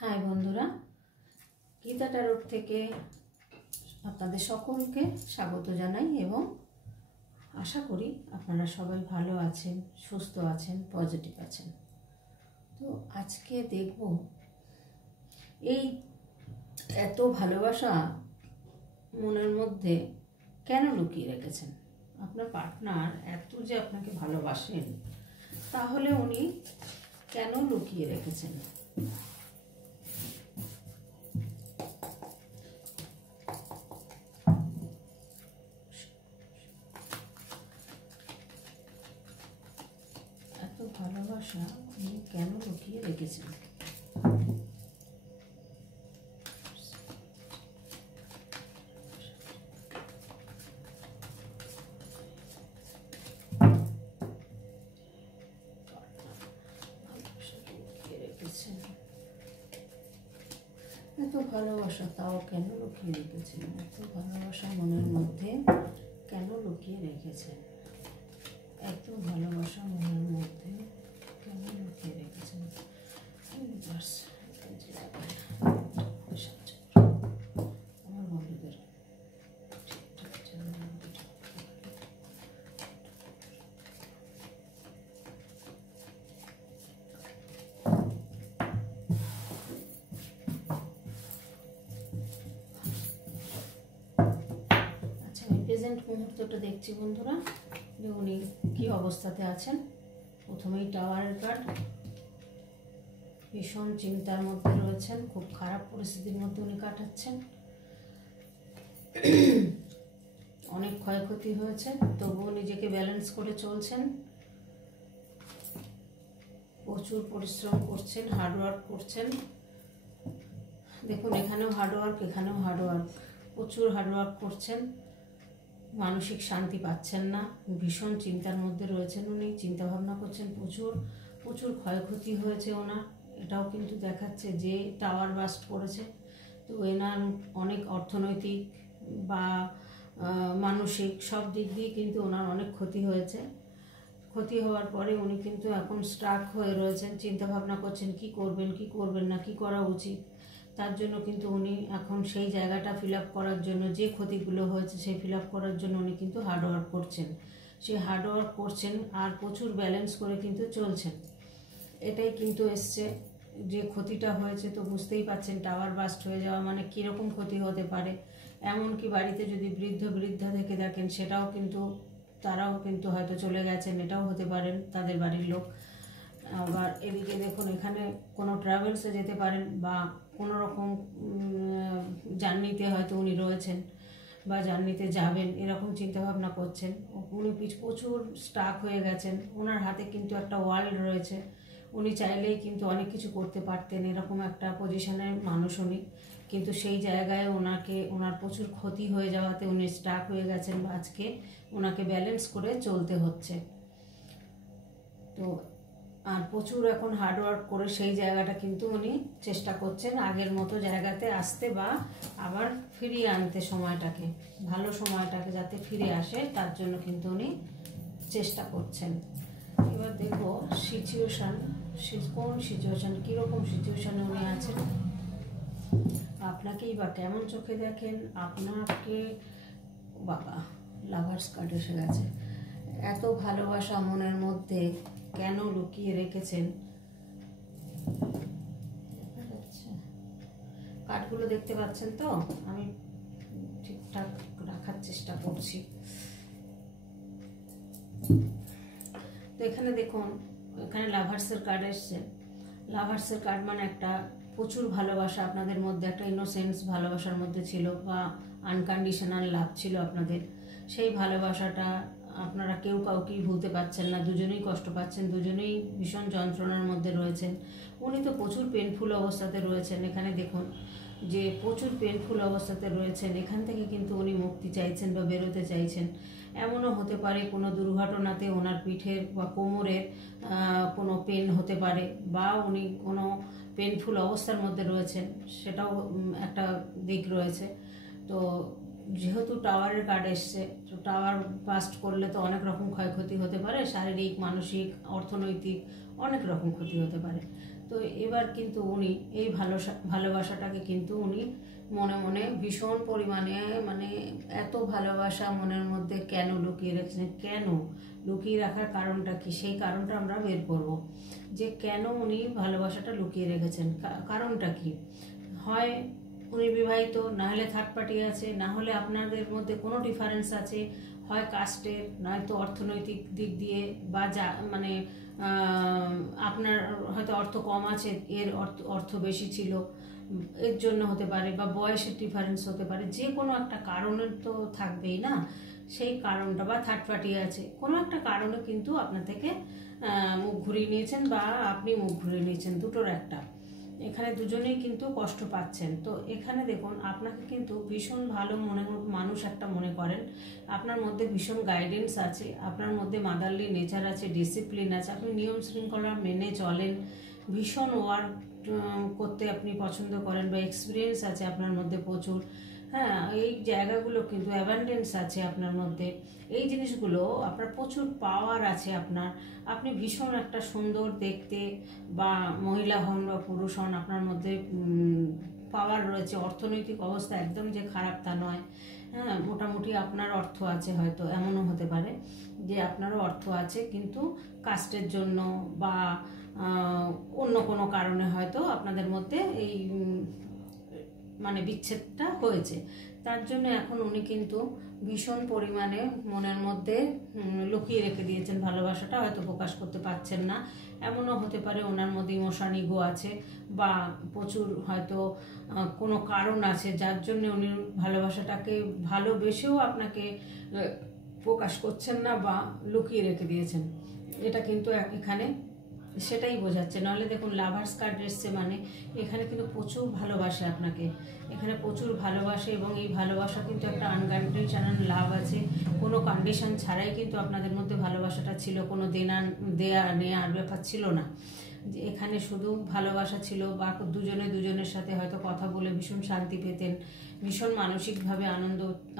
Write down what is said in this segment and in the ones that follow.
High বন্ধুরা, Gita tarot থেকে আপনাদের সকলকে স্বাগত জানাই এবং আশা করি আপনারা সবাই ভালো আছেন, সুস্থ আছেন, পজিটিভ আছেন। তো আজকে দেখব এই এত ভালোবাসা মনের মধ্যে কেন লুকিয়ে রেখেছেন। আপনার পার্টনার এত যে আপনাকে ভালোবাসেন, তাহলে উনি কেন লুকিয়ে রেখেছেন। এত ভালোবাসা উনি কেন লুকিয়ে রেখেছেন। এত ভালোবাসা তাও কেন লুকিয়ে রেখেছেন। এত ভালোবাসা মনের মধ্যে কেন লুকিয়ে রেখেছেন। এত ভালোবাসা মনের মধ্যে কেন লুকিয়ে রেখেছেন। আমার বন্ধুদের প্রেজেন্ট মুহূর্তটা দেখছি বন্ধুরা, যে উনি কী অবস্থাতে আছেন। প্রথমেই টাওয়ারের কার্ড, ভীষণ চিন্তার মধ্যে রয়েছেন, খুব খারাপ পরিস্থিতির মধ্যে উনি কাটাচ্ছেন। অনেক ক্ষয়ক্ষতি হয়েছে, তবুও নিজেকে ব্যালেন্স করে চলছেন। প্রচুর পরিশ্রম করছেন, হার্ডওয়ার্ক করছেন। দেখুন, এখানেও হার্ডওয়ার্ক, এখানেও হার্ডওয়ার্ক, প্রচুর হার্ডওয়ার্ক করছেন। মানসিক শান্তি পাচ্ছেন না, ভীষণ চিন্তার মধ্যে রয়েছেন উনি, চিন্তা ভাবনা করছেন। প্রচুর প্রচুর ক্ষয়ক্ষতি হয়েছে ওনার, এটাও কিন্তু দেখাচ্ছে যে টাওয়ার বাস্ট করেছে। তো এনার অনেক অর্থনৈতিক বা মানসিক সব দিক দিয়ে কিন্তু ওনার অনেক ক্ষতি হয়েছে। ক্ষতি হওয়ার পরে উনি কিন্তু এখন স্ট্রাক হয়ে রয়েছেন, চিন্তা ভাবনা করছেন কি করবেন কি করবেন না, কি করা উচিত। তার জন্য কিন্তু উনি এখন সেই জায়গাটা ফিল আপ করার জন্য, যে ক্ষতিগুলো হয়েছে সেই ফিল আপ করার জন্য উনি কিন্তু হার্ডওয়ার্ক করছেন। সেই হার্ডওয়ার্ক করছেন আর প্রচুর ব্যালেন্স করে কিন্তু চলছেন। এটাই কিন্তু এসছে যে ক্ষতিটা হয়েছে। তো বুঝতেই পারছেন, টাওয়ার বাস্ট হয়ে যাওয়া মানে কীরকম ক্ষতি হতে পারে। এমনকি বাড়িতে যদি বৃদ্ধা থেকে দেখেন, সেটাও কিন্তু তারাও কিন্তু হয়তো চলে গেছেন, এটাও হতে পারেন তাদের বাড়ির লোক। আবার এদিকে দেখুন, এখানে কোনো ট্রাভেলসে যেতে পারেন বা কোনো রকম জার্নিতে হয়তো উনি রয়েছেন বা জার্নিতে যাবেন, এরকম চিন্তাভাবনা করছেন। উনি প্রচুর স্টাক হয়ে গেছেন। ওনার হাতে কিন্তু একটা ওয়ার্ল্ড রয়েছে, উনি চাইলেই কিন্তু অনেক কিছু করতে পারতেন, এরকম একটা পজিশনের মানুষ উনি। কিন্তু সেই জায়গায় ওনার প্রচুর ক্ষতি হয়ে যাওয়াতে উনি স্টাক হয়ে গেছেন বা আজকে ওনাকে ব্যালেন্স করে চলতে হচ্ছে। তো আর প্রচুর এখন হার্ডওয়ার্ক করে সেই জায়গাটা কিন্তু উনি চেষ্টা করছেন আগের মতো জায়গাতে আসতে বা আবার ফিরিয়ে আনতে সময়টাকে, ভালো সময়টাকে যাতে ফিরে আসে, তার জন্য কিন্তু উনি চেষ্টা করছেন। এবার দেখো সিচুয়েশান, কোন সিচুয়েশান, কীরকম সিচুয়েশানে উনি আছেন, আপনাকেই বা কেমন চোখে দেখেন। আপনাকে বাবা লাভার্স কার্ড এসে গেছে। এত ভালোবাসা মনের মধ্যে কেন লুকিয়ে রেখেছেন। কার্ডগুলো দেখতে পাচ্ছেন তো, আমি ঠিকঠাক রাখার চেষ্টা করছি। তো এখানে দেখুন, এখানে লাভার্সের কার্ড এসছে। লাভার্সের কার্ড মানে একটা প্রচুর ভালোবাসা আপনাদের মধ্যে, একটা ইনোসেন্স ভালোবাসার মধ্যে ছিল বা আনকন্ডিশনাল লাভ ছিল আপনাদের। সেই ভালোবাসাটা আপনারা কেউ কাউকেই ভুলতে পারছেন না, দুজনেই কষ্ট পাচ্ছেন, দুজনেই ভীষণ যন্ত্রণার মধ্যে রয়েছেন। উনি তো প্রচুর পেনফুল অবস্থাতে রয়েছেন, এখানে দেখুন যে প্রচুর পেনফুল অবস্থাতে রয়েছেন। এখান থেকে কিন্তু উনি মুক্তি চাইছেন বা বেরোতে চাইছেন। এমনও হতে পারে কোনো দুর্ঘটনাতে ওনার পিঠের বা কোমরের কোনো পেন হতে পারে, বা উনি কোনো পেনফুল অবস্থার মধ্যে রয়েছেন, সেটাও একটা দিক রয়েছে। তো যেহেতু টাওয়ারের কার্ড এসছে, তো টাওয়ার বাস্ট করলে তো অনেক রকম ক্ষয়ক্ষতি হতে পারে, শারীরিক, মানসিক, অর্থনৈতিক অনেক রকম ক্ষতি হতে পারে। তো এবার কিন্তু উনি এই ভালোবাসাটাকে কিন্তু উনি মনে মনে ভীষণ পরিমাণে মানে এত ভালোবাসা মনের মধ্যে কেন লুকিয়ে রেখেছেন, কেন লুকিয়ে রাখার কারণটা কি, সেই কারণটা আমরা বের করব যে কেন উনি ভালোবাসাটা লুকিয়ে রেখেছেন, কারণটা কি। হয় উনি বিবাহিত, না হলে থার্ড পার্টি আছে, না হলে আপনাদের মধ্যে কোনো ডিফারেন্স আছে, হয় কাস্টের, নয়তো অর্থনৈতিক দিক দিয়ে, বা যা মানে আপনার হয়তো অর্থ কম আছে, এর অর্থ বেশি ছিল, এর জন্য হতে পারে, বা বয়সের ডিফারেন্স হতে পারে, যে কোনো একটা কারণের তো থাকবেই না সেই কারণটা, বা থার্ড পার্টি আছে, কোনো একটা কারণে কিন্তু আপনার থেকে মুখ ঘুরিয়ে নিয়েছেন বা আপনি মুখ ঘুরিয়ে নিয়েছেন, দুটোর একটা। এখানে দুজনেই কিন্তু কষ্ট পাচ্ছেন। তো এখানে দেখুন আপনাকে কিন্তু ভীষণ ভালো মানুষ একটা মনে করেন, আপনার মধ্যে ভীষণ গাইডেন্স আছে, আপনার মধ্যে মাদারলি নেচার আছে, ডিসিপ্লিন আছে, আপনি নিয়ম শৃঙ্খলা মেনে চলেন, ভীষণ ওয়ার্ক করতে আপনি পছন্দ করেন, বা এক্সপিরিয়েন্স আছে আপনার মধ্যে প্রচুর। হ্যাঁ, এই জায়গাগুলো কিন্তু অ্যাবান্ডেন্স আছে আপনার মধ্যে, এই জিনিসগুলো আপনার প্রচুর পাওয়ার আছে আপনার, আপনি ভীষণ একটা সুন্দর দেখতে, বা মহিলা হন বা পুরুষ হন, আপনার মধ্যে পাওয়ার রয়েছে, অর্থনৈতিক অবস্থা একদম যে খারাপ তা নয়। হ্যাঁ, মোটামুটি আপনার অর্থ আছে, হয়তো এমনও হতে পারে যে আপনারও অর্থ আছে, কিন্তু কাস্টের জন্য বা অন্য কোনো কারণে হয়তো আপনাদের মধ্যে এই মানে বিচ্ছেদটা হয়েছে, তার জন্য এখন উনি কিন্তু ভীষণ পরিমাণে মনের মধ্যে লুকিয়ে রেখে দিয়েছেন ভালোবাসাটা, হয়তো প্রকাশ করতে পারছেন না। এমনও হতে পারে ওনার মধ্যে ইমোশন ইগো আছে, বা প্রচুর হয়তো কোনো কারণ আছে যার জন্য উনি ভালোবাসাটাকে ভালোবেসেও আপনাকে প্রকাশ করছেন না বা লুকিয়ে রেখে দিয়েছেন। এটা কিন্তু এখানে সেটাই বোঝাচ্ছে। নাহলে দেখুন লাভার্স কার্ড এসছে, মানে এখানে কিন্তু প্রচুর ভালোবাসে আপনাকে, এখানে প্রচুর ভালোবাসে, এবং এই ভালোবাসা কিন্তু একটা আনকন্ডিশনাল লাভ আছে, কোনো কন্ডিশন ছাড়াই কিন্তু আপনাদের মধ্যে ভালোবাসাটা ছিল, কোনো দেয়া নেওয়ার ব্যাপার ছিল না, যে এখানে শুধু ভালোবাসা ছিল, বা দুজনের সাথে হয়তো কথা বলে ভীষণ শান্তি পেতেন, ভীষণ মানসিকভাবে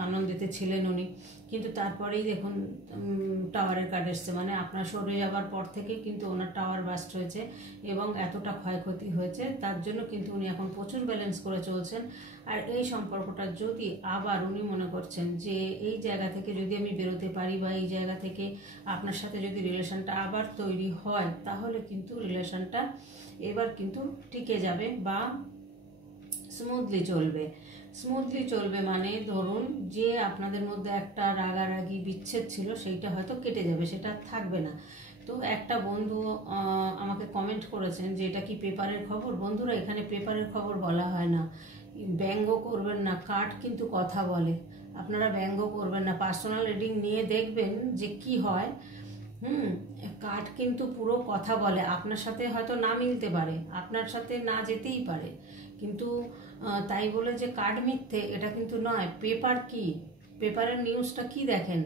আনন্দিত ছিলেন উনি। কিন্তু তারপরেই দেখুন টাওয়ারের কার্ড এসছে, মানে আপনার সরে যাওয়ার পর থেকে কিন্তু ওনার টাওয়ার বাস্ট হয়েছে এবং এতটা ক্ষয়ক্ষতি হয়েছে, তার জন্য কিন্তু উনি এখন প্রচুর ব্যালেন্স করে চলছেন। আর এই সম্পর্কটা যদি আবার উনি মনে করছেন যে এই জায়গা থেকে যদি আমি বেরোতে পারি, বা এই জায়গা থেকে আপনার সাথে যদি রিলেশনটা আবার তৈরি হয়, তাহলে কিন্তু রিলেশনটা এবার কিন্তু টিকে যাবে বা স্মুথলি চলবে। মানে ধরুন যে আপনাদের মধ্যে একটা রাগারাগি বিচ্ছেদ ছিল, সেইটা হয়তো কেটে যাবে, সেটা থাকবে না। তো একটা বন্ধু আমাকে কমেন্ট করেছেন যে এটা কি পেপারের খবর। বন্ধুরা, এখানে পেপারের খবর বলা হয় না, ব্যঙ্গ করবেন না, কার্ড কিন্তু কথা বলে, আপনারা ব্যঙ্গ করবেন না, পার্সোনাল রিডিং নিয়ে দেখবেন যে কি হয়। কার্ড কিন্তু পুরো কথা বলে, আপনার সাথে হয়তো না মিলতে পারে, আপনার সাথে না যেতেই পারে, কিন্তু তাই বলে যে কার্ড মিথ্যে এটা কিন্তু নয়। পেপারের নিউজটা কি দেখেন,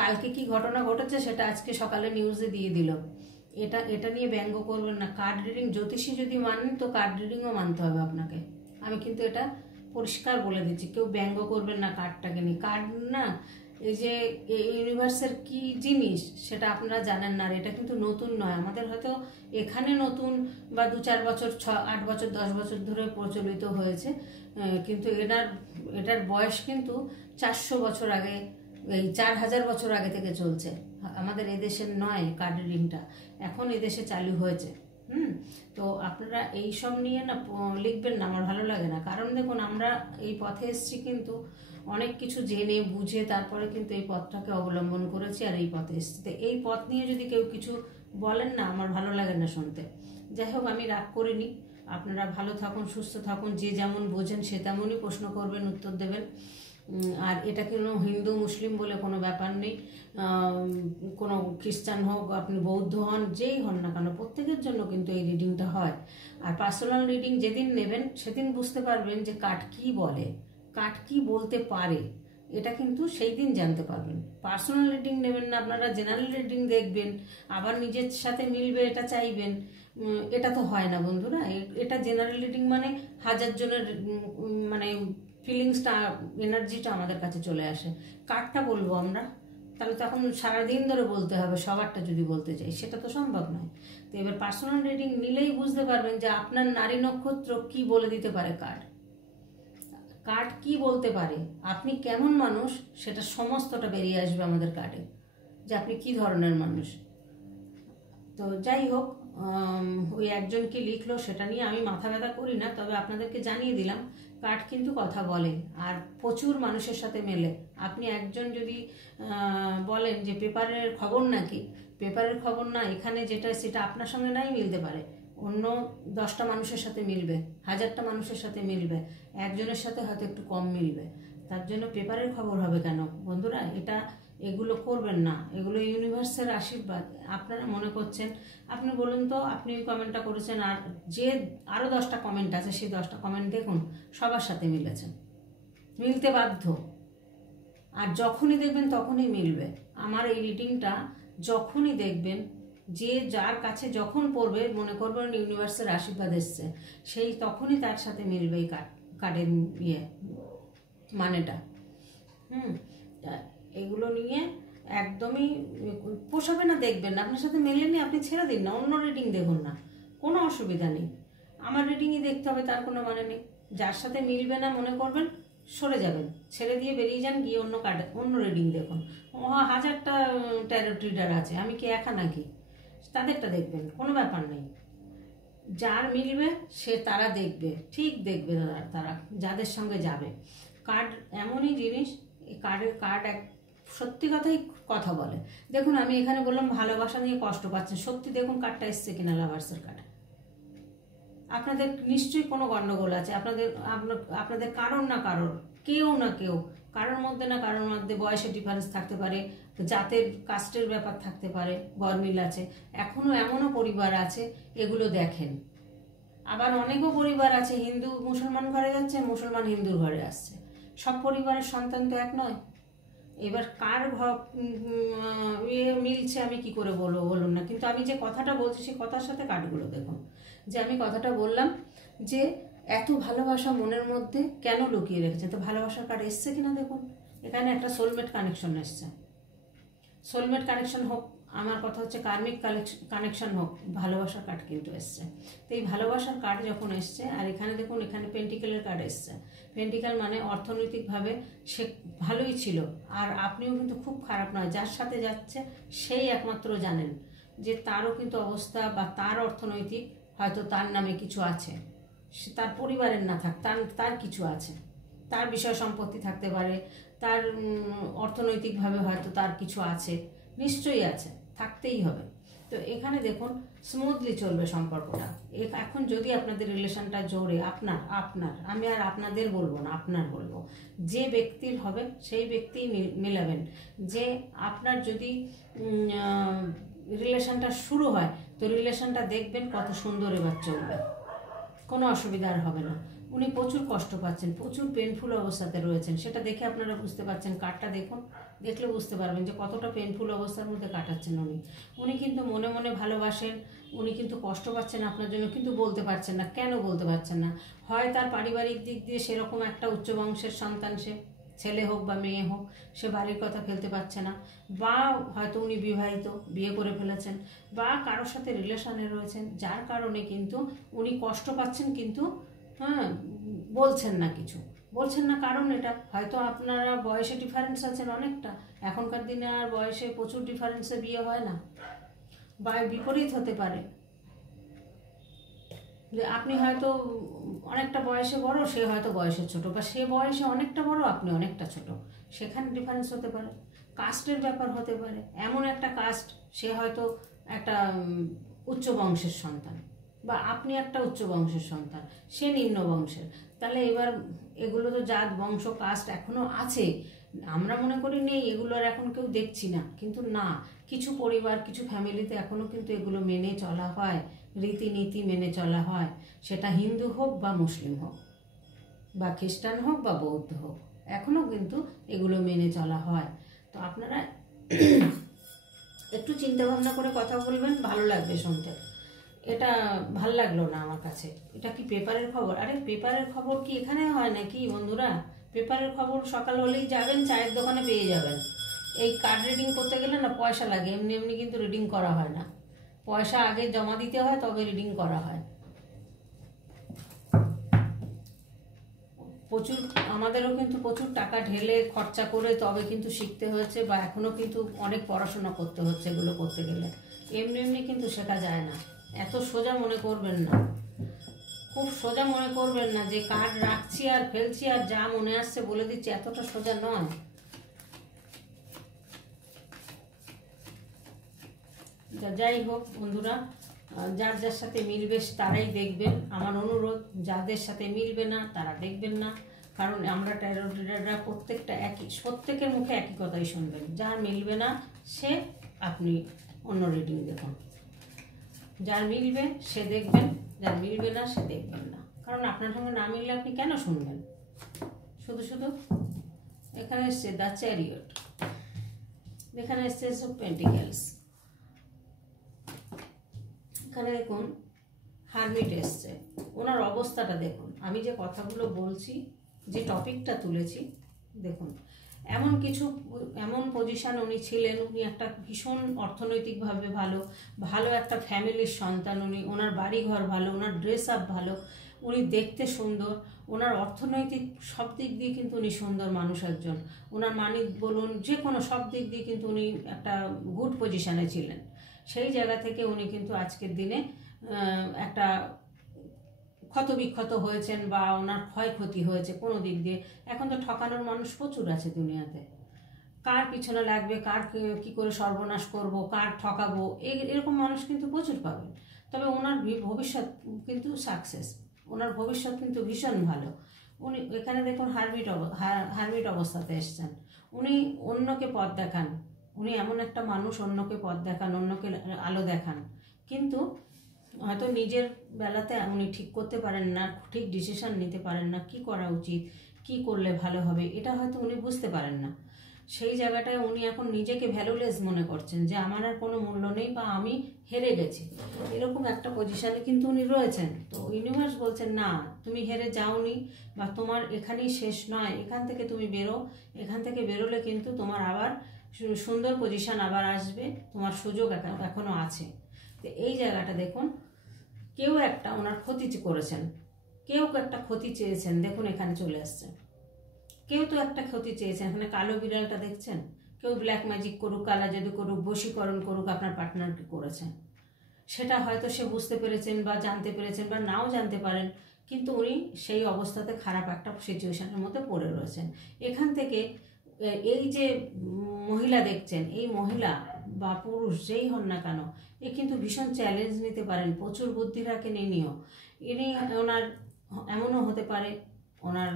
কালকে কি ঘটনা ঘটেছে সেটা আজকে সকালে নিউজে দিয়ে দিল, এটা নিয়ে ব্যঙ্গ করবেন না। কার্ড রিডিং, জ্যোতিষী যদি মানেন তো কার্ড রিডিংও মানতে হবে আপনাকে, আমি কিন্তু এটা পরিষ্কার বলে দিচ্ছি, কেউ ব্যঙ্গ করবেন না কার্ডটাকে নিয়ে। কার্ড না, এই যে ইউনিভার্সের কি জিনিস সেটা আপনারা জানেন না, আর এটা কিন্তু নতুন নয়, আমাদের হয়তো এখানে নতুন, বা 2-4 বছর 6-8 বছর 10 বছর ধরে প্রচলিত হয়েছে, কিন্তু এটার বয়স কিন্তু 400 বছর আগে, এই 4000 বছর আগে থেকে চলছে। আমাদের এদেশের নয় কার্ড রিডিংটা, এখন এদেশে চালু হয়েছে। তো আপনারা এই সব নিয়ে না লিখবেন না, আমার ভালো লাগে না। কারণ দেখুন আমরা এই পথে এসেছি কিন্তু অনেক কিছু জেনে বুঝে তারপরে কিন্তু এই পথটাকে অবলম্বন করেছি, আর এই পথে এসেছি। তো এই পথ নিয়ে যদি কেউ কিছু বলেন না, আমার ভালো লাগে না শুনতে। যাই হোক, আমি রাগ করিনি, আপনারা ভালো থাকুন, সুস্থ থাকুন, যে যেমন বোঝেন সে তেমনই প্রশ্ন করবেন, উত্তর দেবেন। আর এটা কোনো হিন্দু মুসলিম বলে কোনো ব্যাপার নেই, কোনো খ্রিস্টান হোক, আপনি বৌদ্ধ হন, যেই হন না কেন, প্রত্যেকের জন্য কিন্তু এই রিডিংটা হয়। আর পার্সোনাল রিডিং যেদিন নেবেন সেদিন বুঝতে পারবেন যে কার্ড কী বলে, কার্ড কী বলতে পারে, এটা কিন্তু সেই দিন জানতে পারবেন। পার্সোনাল রিডিং নেবেন না, আপনারা জেনারেল রিডিং দেখবেন, আবার নিজের সাথে মিলবে এটা চাইবেন, এটা তো হয় না বন্ধুরা। এটা জেনারেল রিডিং মানে 1000 জনের মানে ফিলিংসটা, এনার্জিটা আমাদের কাছে চলে আসে, কার্ডটা বলবো আমরা, তাহলে তখন সারাদিন ধরে বলতে হবে সবারটা যদি বলতে চাই, সেটা তো সম্ভব নয়। তো এবার পার্সোনাল রিডিং নিলেই বুঝতে পারবেন যে আপনার নারী নক্ষত্র কি বলে দিতে পারে কার্ড কি বলতে পারে, আপনি কেমন মানুষ সেটা সমস্তটা বেরিয়ে আসবে আমাদের কার্ডে, যে আপনি কি ধরনের মানুষ। তো যাই হোক, ওই একজন কি লিখলো সেটা নিয়ে আমি মাথা ব্যথা করি না, তবে আপনাদেরকে জানিয়ে দিলাম কার্ড কিন্তু কথা বলে আর প্রচুর মানুষের সাথে মেলে। আপনি একজন যদি বলেন যে পেপারের খবর নাকি, পেপারের খবর না, এখানে যেটা সেটা আপনার সঙ্গে নাই মিলতে পারে, অন্য 10টা মানুষের সাথে মিলবে, 1000টা মানুষের সাথে মিলবে, একজনের সাথে হয়তো একটু কম মিলবে। তার জন্য পেপারের খবর হবে কেন বন্ধুরা? এগুলো করবেন না, এগুলো ইউনিভার্সের আশীর্বাদ। আপনারা মনে করছেন, আপনি বলুন তো, আপনি কমেন্টটা করেছেন, আর যে আরও 10টা কমেন্ট আছে সেই 10টা কমেন্ট দেখুন, সবার সাথে মিলেছেন, মিলতে বাধ্য। আর যখনই দেখবেন তখনই মিলবে। আমার এই রিডিংটা যখনই দেখবেন, যে যার কাছে যখন পড়বে মনে করবেন ইউনিভার্সের আশীর্বাদ এসছে, সেই তখনই তার সাথে মিলবে এই কার্ডের মানেটা। এগুলো নিয়ে একদমই পোষাবে না, দেখবেন না, আপনার সাথে মেলেনি, আপনি ছেড়ে দিন না, অন্য রিডিং দেখুন না, কোনো অসুবিধা নেই। আমার রিডিংই দেখতে হবে তার কোনো মানে নেই। যার সাথে মিলবে না মনে করবেন, সরে যাবেন, ছেড়ে দিয়ে বেরিয়ে যান, গিয়ে অন্য রিডিং দেখুন। 1000টা ট্যারোট রিডার আছে, আমি কি একা নাকি? তাদেরটা দেখবেন, কোনো ব্যাপার নেই। যার মিলবে সে তারা দেখবে, ঠিক দেখবে তারা যাদের সঙ্গে যাবে। কার্ড এমনই জিনিস, এই কার্ড এক সত্যি কথাই কথা বলে। দেখুন আমি এখানে বললাম ভালোবাসা নিয়ে কষ্ট পাচ্ছেন, সত্যি দেখুন কার্ডটা এসছে কিনা, লাভার্সের কার্ড। আপনাদের নিশ্চয়ই কোনো গন্ডগোল আছে, আপনাদের কারোর না কেউ কারোর মধ্যে না কারোর মধ্যে বয়সের ডিফারেন্স থাকতে পারে, জাতের কাস্টের ব্যাপার থাকতে পারে, গরমিল আছে। এখনো এমনও পরিবার আছে, এগুলো দেখেন। আবার অনেকও পরিবার আছে হিন্দু মুসলমান ঘরে যাচ্ছে, মুসলমান হিন্দুর ঘরে আসছে, সব পরিবারের সন্তান তো এক নয়। এবার কার মিলছে আমি কি করে বলুন না, কিন্তু আমি যে কথাটা বলছি সেই কথার সাথে কার্ডগুলো দেখুন। যে আমি কথাটা বললাম যে এত ভালোবাসা মনের মধ্যে কেন লুকিয়ে রেখেছে, তো ভালোবাসার কার্ড এসছে কিনা দেখুন। এখানে একটা সোলমেট কানেকশন এসছে, সোলমেট কানেকশন হোক, আমার কথা হচ্ছে কার্মিক কানেকশন হোক, ভালোবাসার কার্ড কিন্তু এসছে। তো এই ভালোবাসার কার্ড যখন এসছে, আর এখানে দেখুন এখানে পেন্টিকেলের কার্ড এসছে। পেন্টিকেল মানে অর্থনৈতিকভাবে সে ভালোই ছিল, আর আপনিও কিন্তু খুব খারাপ নয়, যার সাথে যাচ্ছে সেই একমাত্র জানেন যে তারও কিন্তু অবস্থা বা তার অর্থনৈতিক হয়তো তার নামে কিছু আছে, সে তার পরিবারের না থাক, তার কিছু আছে, তার বিষয় সম্পত্তি থাকতে পারে, তার অর্থনৈতিকভাবে হয়তো তার কিছু আছে, নিশ্চয়ই আছে, থাকতেই হবে। তো এখানে দেখুন স্মুথলি চলবে সম্পর্কটা। এখন যদি আপনাদের রিলেশনটা জোরে আপনার আমি আর আপনাদের বলবো না, আপনার বলবো, যে ব্যক্তির হবে সেই ব্যক্তিই মেলাবেন। যে আপনার যদি রিলেশনটা শুরু হয়, তো রিলেশনটা দেখবেন কত সুন্দর এবার চলবে, কোনো অসুবিধা আর হবে না। উনি প্রচুর কষ্ট পাচ্ছেন, প্রচুর পেনফুল অবস্থাতে রয়েছেন, সেটা দেখে আপনারা বুঝতে পারছেন। কার্ডটা দেখুন, দেখলে বুঝতে পারবেন যে কতটা পেনফুল অবস্থার মধ্যে কাটাচ্ছেন উনি কিন্তু মনে মনে ভালোবাসেন, উনি কিন্তু কষ্ট পাচ্ছেন আপনার জন্য, কিন্তু বলতে পারছেন না। কেন বলতে পারছেন না? হয় তার পারিবারিক দিক দিয়ে সেরকম একটা উচ্চ বংশের সন্তান, সে ছেলে হোক বা মেয়ে হোক, সে বাড়ির কথা ফেলতে পারছে না, বা হয়তো উনি বিবাহিত, বিয়ে করে ফেলেছেন, বা কারোর সাথে রিলেশনে রয়েছেন, যার কারণে কিন্তু উনি কষ্ট পাচ্ছেন, কিন্তু বলছেন না, কিছু বলছেন না। কারণ এটা হয়তো আপনারা বয়সে ডিফারেন্স আছেন অনেকটা, এখনকার দিনে আর বয়সে প্রচুর ডিফারেন্সে বিয়ে হয় না, বা বিপরীত হতে পারে যে আপনি হয়তো অনেকটা বয়সে বড়, সে হয়তো বয়সে ছোট, বা সে বয়সে অনেকটা বড়, আপনি অনেকটা ছোট, সেখানে ডিফারেন্স হতে পারে। কাস্টের ব্যাপার হতে পারে, এমন একটা কাস্ট, সে হয়তো একটা উচ্চ বংশের সন্তান, বা আপনি একটা উচ্চ বংশের সন্তান, সে নিম্ন বংশের। তাহলে এবার এগুলো তো জাত বংশ কাস্ট এখনো আছে, আমরা মনে করি নেই, এগুলো আর এখন কেউ দেখছি না, কিন্তু না, কিছু পরিবার কিছু ফ্যামিলিতে এখনো কিন্তু এগুলো মেনে চলা হয়, রীতিনীতি মেনে চলা হয়, সেটা হিন্দু হোক বা মুসলিম হোক, বা খ্রিস্টান হোক বা বৌদ্ধ হোক, এখনো কিন্তু এগুলো মেনে চলা হয়। তো আপনারা একটু চিন্তা ভাবনা করে কথা বলবেন, ভালো লাগবে শুনতে। এটা ভাল লাগলো না আমার কাছে, এটা কি পেপারের খবর? আরে পেপারের খবর কি এখানে হয় নাকি বন্ধুরা? পেপারের খবর সকাল হলেই যাবেন, চায়ের দোকানে পেয়ে যাবেন, এই কার্ড রিডিং করতে গেলে না পয়সা লাগে, এমনি এমনি কিন্তু রিডিং করা হয় না, পয়সা আগে জমা দিতে হয় তবে রিডিং করা হয়। প্রচুর আমাদেরও কিন্তু প্রচুর টাকা ঢেলে খরচা করে তবে কিন্তু শিখতে হয়েছে, বা এখনও কিন্তু অনেক পড়াশোনা করতে হচ্ছে এগুলো করতে গেলে, এমনি এমনি কিন্তু শেখা যায় না। এত সোজা মনে করবেন না, খুব সোজা মনে করবেন না যে কার্ড রাখছি আর ফেলছি আর যা মনে আসছে বলে দিচ্ছি, এতটা সোজা নয়। যাই হোক বন্ধুরা, যার যার সাথে মিলবে তারাই দেখবেন, আমার অনুরোধ, যাদের সাথে মিলবে না তারা দেখবেন না, কারণ আমরা ট্যারো রিডাররা প্রত্যেকের মুখে একই কথাই শুনবেন, যার মিলবে না সে আপনি অন্য রিডিং দেখুন, যার মিলবে সে দেখবেন, যার মিলবে না সে দেখবেন না, কারণ আপনার সঙ্গে না মিললে আপনি কেন শুনবেন শুধু শুধু। এখানে এসছে দ্য চ্যারিয়ট, এখানে এসছে এস অফ পেন্টিকেলস, এখানে দেখুন হারমিট এসছে, ওনার অবস্থাটা দেখুন, আমি যে কথাগুলো বলছি, যে টপিকটা তুলেছি, দেখুন এমন পজিশন উনি ছিলেন, উনি একটা ভীষণ অর্থনৈতিকভাবে ভালো একটা ফ্যামিলির সন্তান, ওনার বাড়িঘর ভালো, ওনার ড্রেস আপ ভালো, উনি দেখতে সুন্দর, ওনার অর্থনৈতিক সব দিক দিয়ে কিন্তু উনি সুন্দর মানুষ একজন, ওনার মানি বলুন যে কোনো সব দিক দিয়ে কিন্তু উনি একটা গুড পজিশনে ছিলেন। সেই জায়গা থেকে উনি কিন্তু আজকের দিনে একটা ক্ষতবিক্ষত হয়েছেন, বা ওনার ক্ষয়ক্ষতি হয়েছে কোনো দিক দিয়ে। এখন তো ঠকানোর মানুষ প্রচুর আছে দুনিয়াতে, কার পিছনে লাগবে, কার কি করে সর্বনাশ করব, কার ঠকাবো, এরকম মানুষ কিন্তু প্রচুর পাবেন। তবে ওনার ভবিষ্যৎ কিন্তু সাকসেস, ওনার ভবিষ্যৎ কিন্তু ভীষণ ভালো। উনি এখানে দেখুন হারমিট অবস্থাতে এসছেন, উনি অন্যকে পথ দেখান, উনি এমন একটা মানুষ, অন্যকে পথ দেখান, অন্যকে আলো দেখান, কিন্তু হয়তো নিজের বেলাতে উনি ঠিক করতে পারেন না, ঠিক ডিসিশন নিতে পারেন না, কি করা উচিত, কি করলে ভালো হবে, এটা হয়তো উনি বুঝতে পারেন না। সেই জায়গাটায় উনি এখন নিজেকে ভ্যালুলেস মনে করছেন, যে আমার আর কোনো মূল্য নেই, বা আমি হেরে গেছি, এরকম একটা পজিশনে কিন্তু উনি রয়েছেন। তো ইউনিভার্স বলছেন না, তুমি হেরে যাওনি, বা তোমার এখানেই শেষ নয়, এখান থেকে তুমি বেরো, এখান থেকে বেরোলে কিন্তু তোমার আবার সুন্দর পজিশন আবার আসবে, তোমার সুযোগ এখনো আছে। তো এই জায়গাটা দেখুন, কেউ একটা ওনার ক্ষতি করেছেন, কেউ একটা ক্ষতি চেয়েছেন, দেখুন এখানে চলে আসছে, কেউ তো একটা ক্ষতি চেয়েছেন। এখানে কালো বিড়ালটা দেখছেন, কেউ ব্ল্যাক ম্যাজিক করুক, কালা জাদু করুক, বশীকরণ করুক, আপনার পার্টনারকে করেছেন, সেটা হয়তো সে বুঝতে পেরেছেন, বা জানতে পেরেছেন, বা নাও জানতে পারেন, কিন্তু উনি সেই অবস্থাতে খারাপ একটা সিচুয়েশনের মধ্যে পড়ে রয়েছেন। এখান থেকে এই যে মহিলা দেখছেন, এই মহিলা বা পুরুষ যেই হন না কেন, এ কিন্তু ভীষণ চ্যালেঞ্জ নিতে পারেন, প্রচুর বুদ্ধি রাখেন ইনিও। ওনার এমনও হতে পারে, ওনার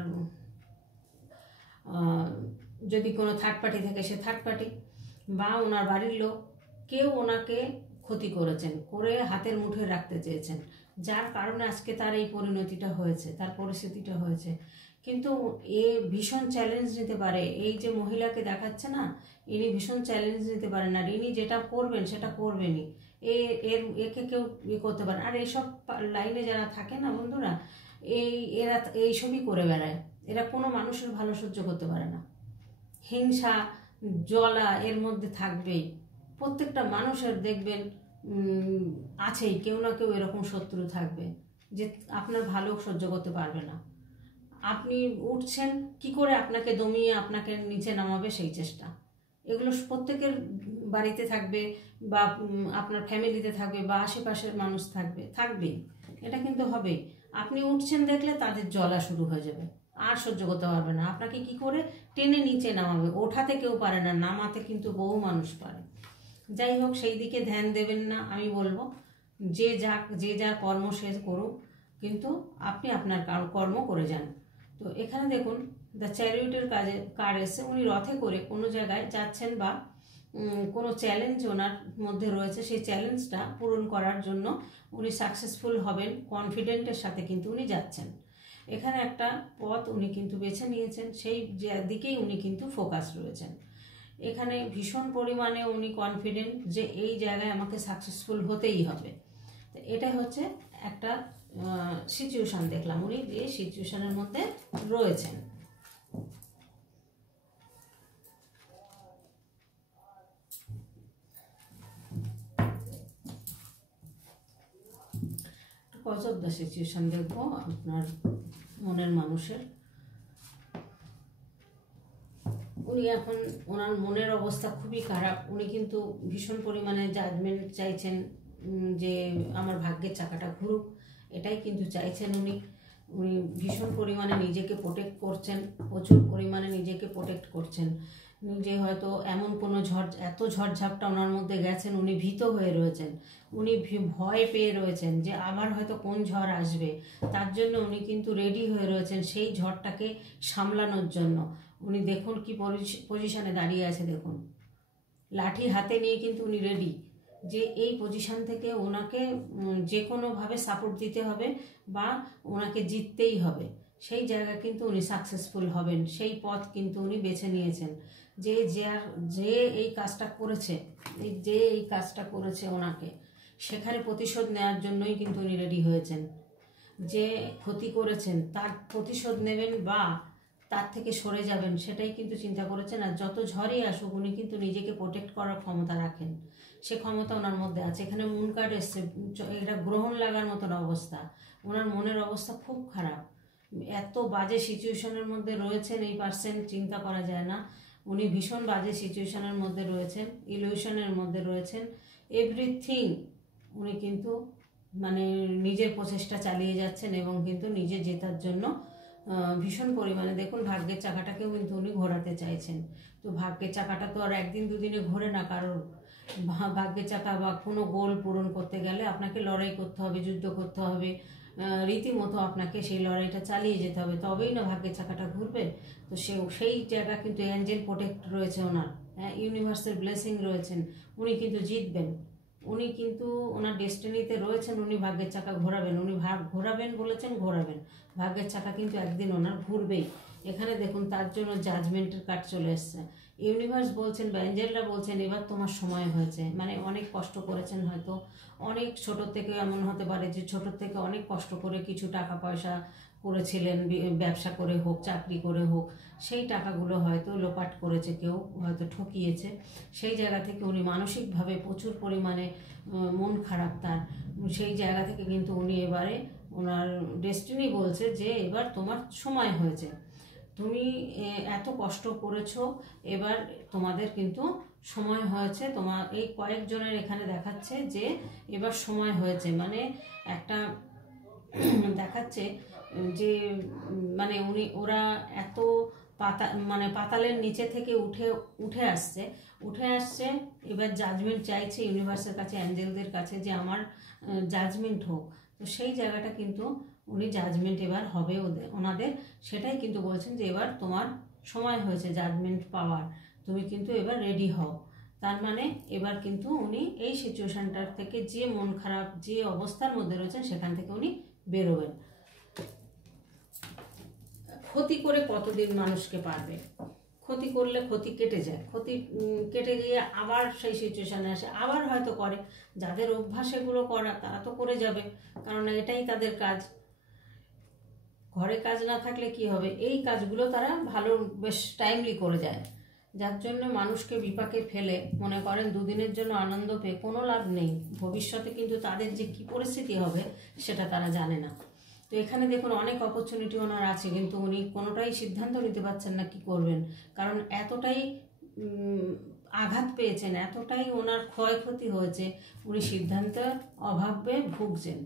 যদি কোনো থার্ড পার্টি থাকে সে থার্ড পার্টি, বা ওনার বাড়ির লোক কেউ ওনাকে ক্ষতি করেছেন, করে হাতের মুঠোয় রাখতে চেয়েছেন, যার কারণে আজকে তার এই পরিণতিটা হয়েছে, তার পরিস্থিতিটা হয়েছে। কিন্তু এ ভীষণ চ্যালেঞ্জ নিতে পারে, এই যে মহিলাকে দেখাচ্ছে না, ইনি ভীষণ চ্যালেঞ্জ নিতে পারেন, আর ইনি যেটা করবেন সেটা করবেনই, একে কেউ করতে পারে। আর এইসব লাইনে যারা থাকে না বন্ধুরা, এরা এইসবই করে বেড়ায়, এরা কোনো মানুষের ভালো সহ্য করতে পারে না, হিংসা জ্বলা এর মধ্যে থাকবেই, প্রত্যেকটা মানুষের দেখবেন আছেই কেউ না কেউ এরকম শত্রু থাকবে, যে আপনার ভালো সহ্য করতে পারবে না। আপনি উঠছেন কি করে, আপনাকে দমিয়ে আপনাকে নিচে নামাবে সেই চেষ্টা, এগুলো প্রত্যেকের বাড়িতে থাকবে, বা আপনার ফ্যামিলিতে থাকবে, বা আশেপাশের মানুষ থাকবেই, এটা কিন্তু হবেই। আপনি উঠছেন দেখলে তাদের জ্বলা শুরু হয়ে যাবে, আর সহ্য করতে পারবে না, আপনাকে কি করে টেনে নিচে নামাবে। ওঠাতে কেউ পারে না, নামাতে কিন্তু বহু মানুষ পারে। যাই হোক, সেই দিকে ধ্যান দেবেন না, আমি বলবো যে যা কর্ম সে করুক, কিন্তু আপনি আপনার কর্ম করে যান। তো এখানে দেখুন দ্য চ্যারিয়টের কার্ড এসে, উনি রথে করে কোনো জায়গায় যাচ্ছেন, বা কোনো চ্যালেঞ্জ ওনার মধ্যে রয়েছে, সেই চ্যালেঞ্জটা পূরণ করার জন্য উনি সাকসেসফুল হবেন, কনফিডেন্টের সাথে কিন্তু উনি যাচ্ছেন। এখানে একটা পথ উনি কিন্তু বেছে নিয়েছেন, সেই দিকেই উনি কিন্তু ফোকাস রয়েছেন। এখানে ভীষণ পরিমাণে উনি কনফিডেন্ট যে এই জায়গায় আমাকে সাকসেসফুল হতেই হবে। তো এটা হচ্ছে একটা সিচুয়েশান দেখলাম, উনি যে সিচুয়েশানের মধ্যে রয়েছেন। কজ অফ দ্য সিচুয়েশন দেখবো আপনার মনের মানুষের। উনি এখন ওনার মনের অবস্থা খুবই খারাপ। উনি কিন্তু ভীষণ পরিমাণে জাজমেন্ট চাইছেন, যে আমার ভাগ্যের চাকাটা ঘুরুক, এটাই কিন্তু চাইছেন উনি। উনি ভীষণ পরিমাণে নিজেকে প্রোটেক্ট করছেন, প্রচুর পরিমাণে নিজেকে প্রোটেক্ট করছেন। যে হয়তো এমন কোনো এত ঝড়ঝাপটা ওনার মধ্যে গেছেন, উনি ভীত হয়ে রয়েছেন, উনি ভয় পেয়ে রয়েছেন যে আবার হয়তো কোন ঝড় আসবে। তার জন্য উনি কিন্তু রেডি হয়ে রয়েছেন সেই ঝড়টাকে সামলানোর জন্য। উনি দেখুন কি পজিশনে দাঁড়িয়ে আছে, দেখুন লাঠি হাতে নিয়ে কিন্তু উনি রেডি, যে এই পজিশন থেকে ওনাকে যে কোনোভাবে সাপোর্ট দিতে হবে বা ওনাকে জিততেই হবে। সেই জায়গা কিন্তু উনি সাকসেসফুল হবেন, সেই পথ কিন্তু উনি বেছে নিয়েছেন। যে এই কাজটা করেছে, যে এই কাজটা করেছে ওনাকে, সেখানে প্রতিশোধ নেওয়ার জন্যই কিন্তু উনি রেডি হয়েছেন। যে ক্ষতি করেছেন তার প্রতিশোধ নেবেন বা তার থেকে সরে যাবেন, সেটাই কিন্তু চিন্তা করেছেন। আর যত ঝড়ই আসুক উনি কিন্তু নিজেকে প্রোটেক্ট করার ক্ষমতা রাখেন, সে ক্ষমতা ওনার মধ্যে আছে। এখানে মুন কার্ড এসছে, এটা গ্রহণ লাগার মতন অবস্থা। ওনার মনের অবস্থা খুব খারাপ, এত বাজে সিচুয়েশনের মধ্যে রয়েছেন এই পার্সন, চিন্তা করা যায় না। উনি ভীষণ বাজে সিচুয়েশনের মধ্যে রয়েছেন, ইলিউশনের মধ্যে রয়েছেন। এভরিথিং উনি কিন্তু মানে নিজের প্রচেষ্টা চালিয়ে যাচ্ছেন এবং কিন্তু নিজে জেতার জন্য ভীষণ পরিমাণে, দেখুন ভাগ্যের চাকাটাকেও কিন্তু উনি ঘোরাতে চাইছেন। তো ভাগ্যের চাকাটা তো আর একদিন দুদিনে ঘোরে না, কারণ ভাগ্যের চাকা বা কোনো গোল পূরণ করতে গেলে আপনাকে লড়াই করতে হবে, যুদ্ধ করতে হবে, রীতিমতো আপনাকে সেই লড়াইটা চালিয়ে যেতে হবে, তবেই না ভাগ্যের চাকাটা ঘুরবে। তো সেই জায়গা কিন্তু অ্যাঞ্জেল প্রোটেক্ট রয়েছে ওনার, ইউনিভার্সের ব্লেসিং রয়েছেন, উনি কিন্তু জিতবেন। উনি কিন্তু ওনার ডেস্টিনিতে রয়েছেন, উনি ভাগ্যের চাকা ঘোরাবেন। উনি ঘোরাবেন বলেছেন, ঘোরাবেন। ভাগ্যের চাকা কিন্তু একদিন ওনার ঘুরবেই। এখানে দেখুন তার জন্য জাজমেন্টের কার্ড চলে এসছে। ইউনিভার্স বলছেন বা অ্যাঞ্জেলরা বলছেন এবার তোমার সময় হয়েছে। মানে অনেক কষ্ট করেছেন, হয়তো অনেক ছোট থেকে এমন হতে পারে যে ছোট থেকে অনেক কষ্ট করে কিছু টাকা পয়সা করেছিলেন, ব্যবসা করে হোক, চাকরি করে হোক, সেই টাকাগুলো হয়তো লোপাট করেছে কেউ, হয়তো ঠকিয়েছে। সেই জায়গা থেকে উনি মানসিকভাবে প্রচুর পরিমাণে মন খারাপ তার। সেই জায়গা থেকে কিন্তু উনি এবারে ওনার ডেস্টিনি বলছে যে এবার তোমার সময় হয়েছে, তুমি এত কষ্ট করেছো, এবার তোমাদের কিন্তু সময় হয়েছে। তোমার এই কয়েকজনের এখানে দেখাচ্ছে যে এবার সময় হয়েছে, মানে একটা দেখাচ্ছে যে মানে ওরা এত পাতালের নিচে থেকে উঠে আসছে। এবার জাজমেন্ট চাইছে ইউনিভার্সের কাছে, অ্যাঞ্জেলদের কাছে, যে আমার জাজমেন্ট হোক। তো সেই জায়গাটা কিন্তু উনি জাজমেন্ট এবার হবে ওনাদের, সেটাই কিন্তু বলছেন যে এবার তোমার সময় হয়েছে জাজমেন্ট পাওয়ার, তুমি কিন্তু এবার রেডি হও। তার মানে এবার কিন্তু উনি এই সিচুয়েশনটার থেকে, যে মন খারাপ যে অবস্থার মধ্যে রয়েছেন, সেখান থেকে উনি বেরোবেন। ক্ষতি করে কতদিন মানুষকে পারবে? ক্ষতি করলে ক্ষতি কেটে যায়, ক্ষতি কেটে গিয়ে আবার সেই সিচুয়েশানে আসে, আবার হয়তো করে। যাদের অভ্যাস এগুলো করা, তারা তো করে যাবে, কারণ এটাই তাদের কাজ। ঘরে কাজ না থাকলে কি হবে, এই কাজগুলো তারা ভালো বেশ টাইমলি করে যায়। যার জন্য মানুষকে বিপাকে ফেলে মনে করেন দুদিনের জন্য আনন্দ পেয়ে কোনো লাভ নেই। ভবিষ্যতে কিন্তু তাদের যে কী পরিস্থিতি হবে সেটা তারা জানে না। তো এখানে দেখুন অনেক অপরচুনিটি ওনার আছে, কিন্তু উনি কোনোটাই সিদ্ধান্ত নিতে পারছেন না কি করবেন, কারণ এতটাই আঘাত পেয়েছেন, এতটাই ওনার ক্ষয়ক্ষতি হয়েছে, উনি সিদ্ধান্তের অভাবে ভুগছেন।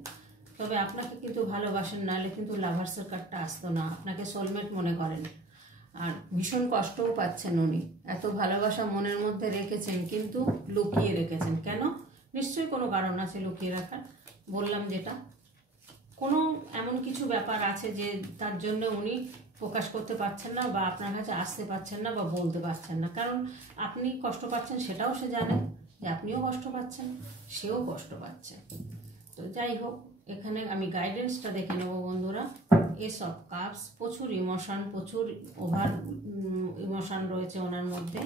তবে আপনাকে কিন্তু ভালোবাসেন, নাহলে কিন্তু লাভার্সের কার্ডটা আসতো না। আপনাকে সোলমেট মনে করেন, আর ভীষণ কষ্টও পাচ্ছেন উনি। এত ভালোবাসা মনের মধ্যে রেখেছেন, কিন্তু লুকিয়ে রেখেছেন কেন? নিশ্চয়ই কোনো কারণ আছে লুকিয়ে রাখার। বললাম যেটা, কোনো এমন কিছু ব্যাপার আছে যে তার জন্য উনি প্রকাশ করতে পারছেন না, বা আপনার কাছে আসতে পারছেন না, বা বলতে পারছেন না। কারণ আপনি কষ্ট পাচ্ছেন সেটাও সে জানে, যে আপনিও কষ্ট পাচ্ছেন, সেও কষ্ট পাচ্ছে। তো যাই হোক, এখানে আমি গাইডেন্সটা দেখে নেব বন্ধুরা। এস অফ কাপস, প্রচুর ইমোশন, প্রচুর ওভার ইমোশন রয়েছে ওনার মধ্যে।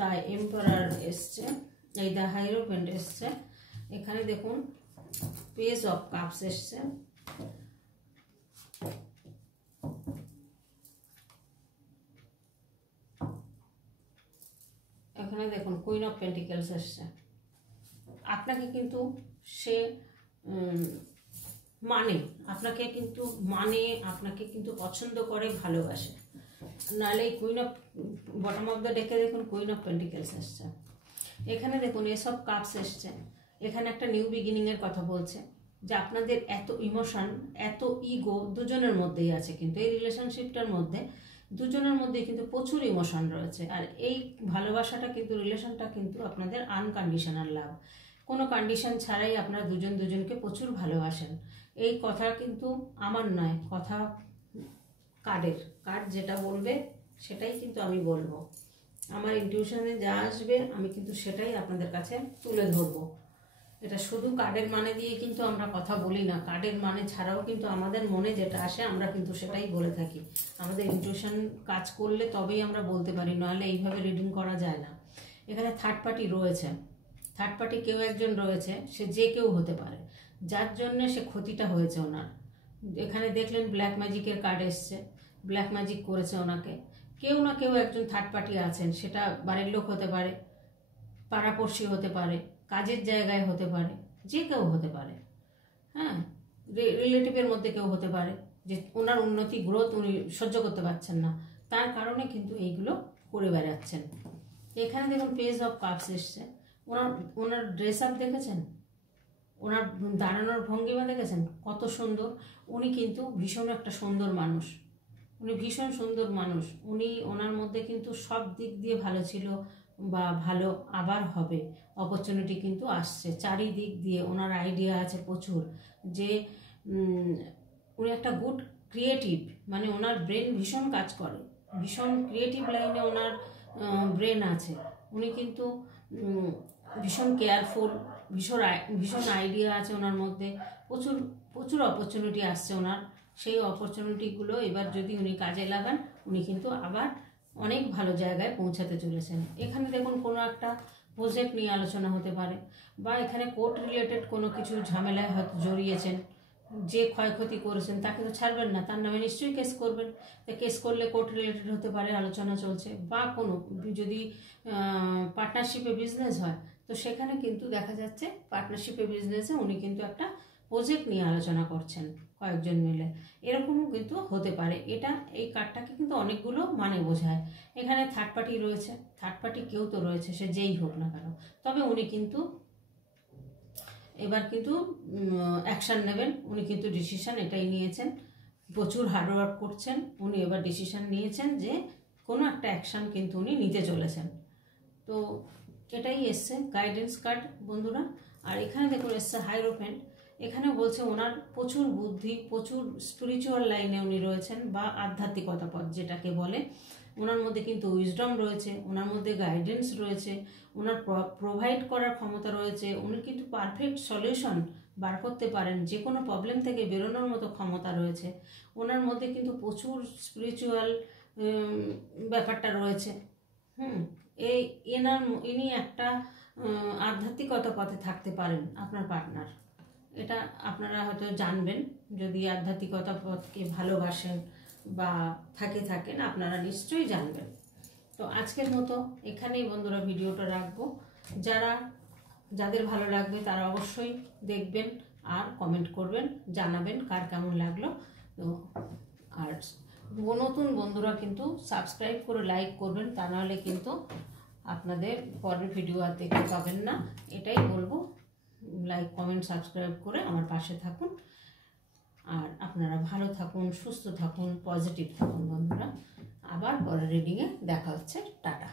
দ্য এম্পারার এসছে, এই দ্য হাইরোফেন্ট এসছে। এখানে দেখুন পেজ অফ কাপস এসছে, এখানে দেখুন কুইন অফ পেন্টিকেলস এসছে। আপনাকে কিন্তু সে মানে আপনাকে কিন্তু আপনাকে কিন্তু পছন্দ করে, ভালোবাসে। নাহলে এই queen of bottom of the ডেকে দেখুন কুইন অফ পেন্টিকেলস এসছে, এখানে দেখুন এস অফ কাপস এসছে। এখানে একটা নিউ বিগিনিং এর কথা বলছে, যে আপনাদের এত ইমোশন, এত ইগো দুজনের মধ্যেই আছে, কিন্তু এই রিলেশনশিপটার মধ্যে দুজনের মধ্যে কিন্তু প্রচুর ইমোশন রয়েছে। আর এই ভালোবাসাটা কিন্তু, রিলেশনটা কিন্তু আপনাদের আনকন্ডিশনাল লাভ, কোনো কন্ডিশন ছাড়াই আপনারা দুজন দুজনকে প্রচুর ভালোবাসেন। এই কথা কিন্তু আমার নয়, কথা কার্ড যেটা বলবে সেটাই কিন্তু আমি বলবো। আমার ইনটিউশনে যা আসবে আমি কিন্তু সেটাই আপনাদের কাছে তুলে ধরবো। এটা শুধু কার্ডের মানে দিয়ে কিন্তু আমরা কথা বলি না, কার্ডের মানে ছাড়াও কিন্তু আমাদের মনে যেটা আসে আমরা কিন্তু সেটাই বলে থাকি। আমাদের ইনটিউশন কাজ করলে তবেই আমরা বলতে পারি, নাহলে এইভাবে রিডিং করা যায় না। এখানে থার্ড পার্টি রয়েছে, থার্ড পার্টি কেউ একজন রয়েছে, সে যে কেউ হতে পারে, যার জন্য সে ক্ষতিটা হয়েছে ওনার। এখানে দেখলেন ব্ল্যাক ম্যাজিকের কার্ড এসছে, ব্ল্যাক ম্যাজিক করেছে ওনাকে। কেউ না কেউ একজন থার্ড পার্টি আছেন, সেটা বাড়ির লোক হতে পারে, পাড়াপড়শি হতে পারে, কাজের জায়গায় হতে পারে, যে কেউ হতে পারে, হ্যাঁ, রিলেটিভের মধ্যে কেউ হতে পারে, যে ওনার উন্নতি গ্রোথ উনি সহ্য করতে পারছেন না, তার কারণে কিন্তু এইগুলো করে বেড়াচ্ছেন। এখানে দেখুন পেজ অফ কাপস এসছে। ওনার ড্রেস আপ দেখেছেন, ওনার দাঁড়ানোর ভঙ্গিমা দেখেছেন কত সুন্দর। উনি কিন্তু ভীষণ একটা সুন্দর মানুষ, উনি ভীষণ সুন্দর মানুষ। ওনার মধ্যে কিন্তু সব দিক দিয়ে ভালো ছিল বা ভালো আবার হবে, অপরচুনিটি কিন্তু আসছে চারিদিক দিয়ে। ওনার আইডিয়া আছে প্রচুর, যে উনি একটা গুড ক্রিয়েটিভ, মানে ওনার ব্রেন ভীষণ কাজ করে, ভীষণ ক্রিয়েটিভ লাইনে ওনার ব্রেন আছে। উনি কিন্তু ভীষণ কেয়ারফুল, ভীষণ আইডিয়া আছে ওনার মধ্যে, প্রচুর প্রচুর অপরচুনিটি আসছে ওনার। সেই অপরচুনিটিগুলো এবার যদি উনি কাজে লাগান, উনি কিন্তু আবার অনেক ভালো জায়গায় পৌঁছাতে চলেছেন। এখানে দেখুন কোনো একটা প্রজেক্ট নিয়ে আলোচনা হতে পারে, বা এখানে কোর্ট রিলেটেড কোনো কিছু ঝামেলায় হয়তো জড়িয়েছেন, যে ক্ষয়ক্ষতি করেছেন তাকে তো ছাড়বেন না, তার নামে নিশ্চয়ই কেস করবেন। তো কেস করলে কোর্ট রিলেটেড হতে পারে, আলোচনা চলছে। বা কোনো যদি পার্টনারশিপে বিজনেস হয়, তো সেখানে কিন্তু দেখা যাচ্ছে পার্টনারশিপে বিজনেসে উনি কিন্তু একটা প্রজেক্ট নিয়ে আলোচনা করছেন কয়েকজন মিলে, এরকমও কিন্তু হতে পারে। এই কার্ডটাকে কিন্তু অনেকগুলো মানে বোঝায়। এখানে থার্ড পার্টি রয়েছে, থার্ড পার্টি কেউ তো রয়েছে, সে যেই হোক না কেন, তবে উনি কিন্তু এবার কিন্তু অ্যাকশান নেবেন। উনি কিন্তু ডিসিশান এটাই নিয়েছেন, প্রচুর হার্ডওয়ার্ক করছেন উনি, এবার ডিসিশান নিয়েছেন যে কোনো একটা অ্যাকশান কিন্তু উনি নিতে চলেছেন। তো এটাই এসছে গাইডেন্স কার্ড বন্ধুরা। আর এখানে দেখুন এসছে হাইরোফেন্ট। এখানে বলছে ওনার প্রচুর বুদ্ধি, প্রচুর স্পিরিচুয়াল লাইনে উনি রয়েছেন, বা আধ্যাত্মিকতা পথ যেটাকে বলে। ওনার মধ্যে কিন্তু উইজডম রয়েছে, ওনার মধ্যে গাইডেন্স রয়েছে, ওনার প্রোভাইড করার ক্ষমতা রয়েছে। উনি কিন্তু পারফেক্ট সলিউশন বার করতে পারেন, যে কোনো প্রবলেম থেকে বেরোনোর মতো ক্ষমতা রয়েছে ওনার মধ্যে। কিন্তু প্রচুর স্পিরিচুয়াল ব্যাপারটা রয়েছে। ইনি একটা আধ্যাত্মিকতা পথে থাকতে পারেন আপনার পার্টনার, এটা আপনারা হয়তো জানবেন। যদি আধ্যাত্মিকতা পথকে ভালোবাসেন বা থাকেন, আপনারা নিশ্চয়ই জানবেন। তো আজকের মতো এখানেই বন্ধুরা ভিডিওটা রাখবো। যাদের ভালো লাগবে তারা অবশ্যই দেখবেন আর কমেন্ট করবেন, জানাবেন কার কেমন লাগলো। তো আর নতুন বন্ধুরা কিন্তু সাবস্ক্রাইব করে লাইক করবেন, তা নাহলে কিন্তু আপনাদের পরের ভিডিও আর দেখতে পাবেন না। এটাই বলবো, লাইক কমেন্ট সাবস্ক্রাইব করে আমার পাশে থাকুন। আর আপনারা ভালো থাকুন, সুস্থ থাকুন, পজিটিভ থাকুন বন্ধুরা। আবার পরের রিডিংয়ে দেখা হচ্ছে। টাটা।